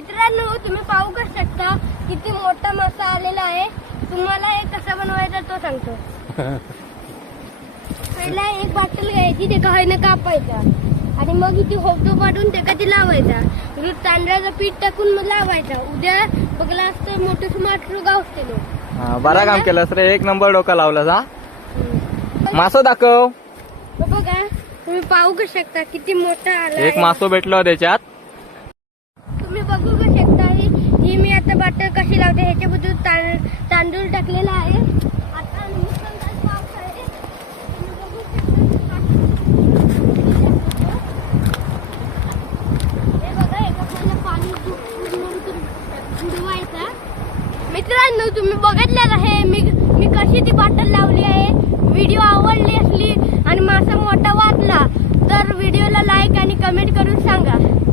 मित्रांनो, तुम्ही पाहू का शकता किती मोठा मासा आलेला आहे. तुम्हाला हे कसा बनवायचा तो सांगतो. पहिला एक बाटल घ्यायची, ते कहायनं कापायचा आणि मग इथे होतो पाडून ते कधी लावायचा. तांदळाचं पीठ टाकून मग लावायचा. उद्या बघला असतं मोठं स्मार्ट गाव असते. बरा काम केलंस रे, एक नंबर डोका लावलास हा. मासो दाखव. बघा, तुम्ही पाहू का शकता किती मोठा आला. एक मासो भेटलो त्याच्यात. तुम्ही बघू का शकता ही मी आता बाटल कशी लावते. ह्याच्याबद्दल तांदूळ टाकलेला आहे. आता मुसळधार पाऊस आहे. तुम्ही बघू शकता हे बघा, एका खाली पाणी बुडवायचा. मित्रांनो, तुम्ही बघितलेलं आहे मी कशी ती बाटल लावली आहे. व्हिडिओ आवडली असली आणि मासा मोठा वाटला तर व्हिडिओला लाईक आणि कमेंट करून सांगा.